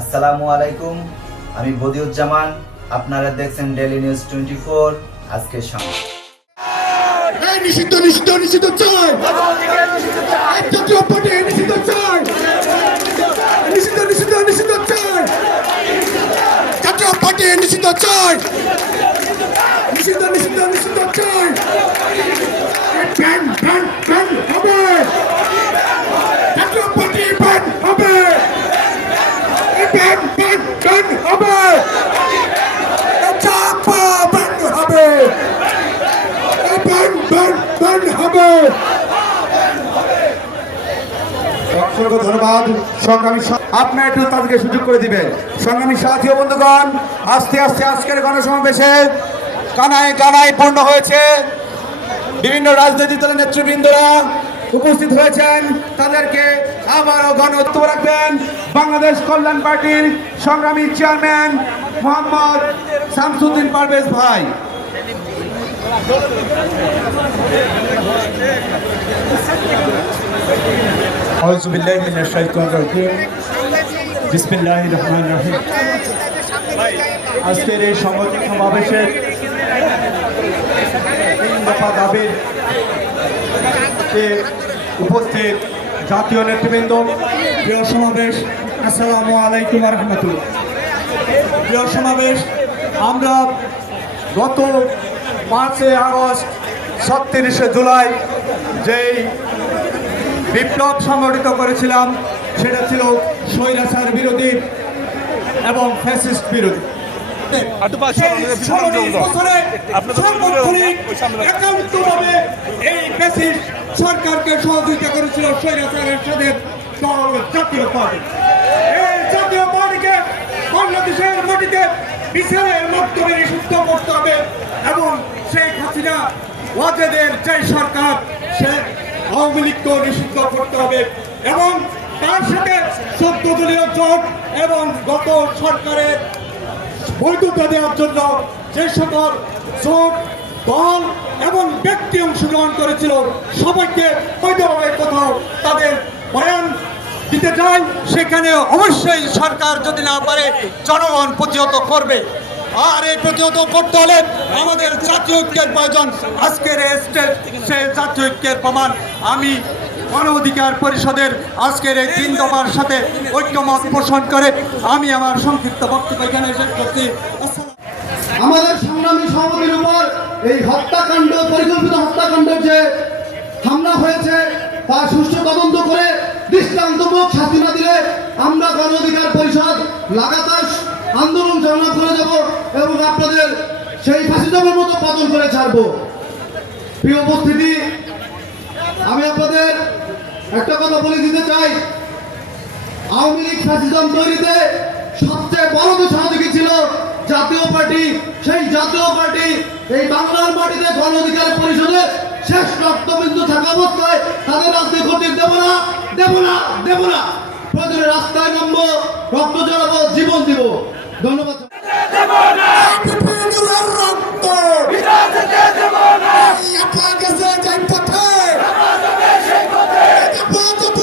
আসসালামু আলাইকুম, আমি বদিউজ্জামান, আপনারা দেখছেন ডেলি নিউজ টোয়েন্টি ফোর সংবাদ। এই নিষিদ্ধ নিষিদ্ধ নিষিদ্ধ চাই! নিষিদ্ধ চাই! নিষিদ্ধ নিষিদ্ধ নিষিদ্ধ চাই! জাতীয় পার্টি নিষিদ্ধ চাই! নিষিদ্ধ নিষিদ্ধ নিষিদ্ধ চাই ব্যান ব্যান ব্যান হবে জাতীয় পার্টি ব্যান হবে ব্যান ব্যান ব্যান হবে চাপা ব্যান হবে ব্যান ব্যান ব্যান হবে অসংখ্য ধন্যবাদ। সংগ্রামী আপনার একটু তাদেরকে সুযোগ করে দিবেন। সংগ্রামী সাথী বন্ধুগণ, আস্তে আস্তে আজকের গণসমাবেশে কানায় কানায় পূর্ণ হয়েছে। বিভিন্ন রাজনৈতিক দলের নেতৃবৃন্দরা উপস্থিত হয়েছেন। তাদেরকে আবারও গণত্ব রাখবেন। বাংলাদেশ কল্যাণ পার্টির সংগ্রামী চেয়ারম্যান মোহাম্মদ শামসুদ্দিন পারভেজ ভাই। Thank you. বিসমিল্লাহ রহমান রাহিম। আজকের এই সাংবাদিক সমাবেশের দফা দাবির উপস্থিত জাতীয় নেতৃবৃন্দ, প্রিয় সমাবেশ, আসসালামু আলাইকুম রহমতুল্লাহ। প্রিয় সমাবেশ, আমরা গত পাঁচই আগস্ট, ছত্রিশে জুলাই যেই বিপ্লব সংগঠিত করেছিলাম সেটা ছিল স্বৈরাচার বিরোধী এবং ফ্যাসিস্ট বিরোধী। একান্তভাবে এই ফ্যাসিস্ট সরকারকে সহযোগিতা করেছিল স্বৈরাচারের সাথে জাতীয় পার্টি। এই জাতীয় পার্টিকে বাংলাদেশের মাটিতে বিচারের মাধ্যমে নিষিদ্ধ করতে হবে এবং শেখ হাসিনা ওয়াজেদের যে সরকার সে আওয়ামী লীগকেও নিষিদ্ধ করতে হবে। এবং তার সাথে চোদ্দ দলীয় জোট এবং গত সরকারের বৈধতা দেওয়ার জন্য যে সকল জোট, দল এবং ব্যক্তি অংশগ্রহণ করেছিল, সবাইকে বৈধভাবে কোথাও তাদের বয়ান দিতে চাই সেখানে অবশ্যই সরকার যদি না পারে, জনগণ প্রতিহত করবে। আর এই প্রতিহত করতে হলে আমাদের জাতীয় ঐক্যের প্রয়োজন। আজকের স্টেজ, সে জাতীয় ঐক্যের প্রমাণ। আমি গণ অধিকার পরিষদের আজকের এই তিন দফার সাথে ঐক্যমত পোষণ করে আমি আমার সংক্ষিপ্ত বক্তব্য এখানে শেষ করছি। আমাদের সংগ্রামী সভাপতির উপর এই হত্যাকাণ্ড, পরিকল্পিত হত্যাকাণ্ডের যে হামলা হয়েছে, তা সুষ্ঠু তদন্ত করে দৃষ্টান্তমূলক শাস্তি না দিলে আমরা গণ অধিকার পরিষদ লাগাতার আন্দোলন চালনা করে যাব। আপনাদের সেই ফাঁসিজমের মতো পতন করে ছাড়বো। প্রিয় উপস্থিতি, আমি আপনাদের একটা কথা বলে দিতে চাই। আওয়ামী লীগ ফ্যাসিজম তৈরিতে সবচেয়ে বড় যে সহযোগী ছিল জাতীয় পার্টি। সেই জাতীয় পার্টি এই বাংলার মাটিতে গণ অধিকার পরিষদে শেষ রক্তবিন্দু থাকা অবস্থায় তাদের রাজনীতি করতে দেব না দেব না দেব না। প্রয়োজনে রাস্তায় নামবো, রক্ত জড়াবো জীবন দিব। ধন্যবাদ। এই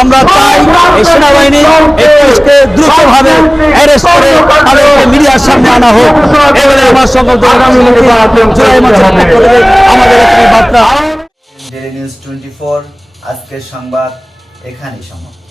আমরা চাই এই সেনাবাহিনী দ্রুতভাবে অ্যারেস্ট করে তাদেরকে মিডিয়ার সামনে আনা হোক। এবারে আমার আমাদের বার্তা। আজকের সংবাদ এখানেই সমাপ্ত।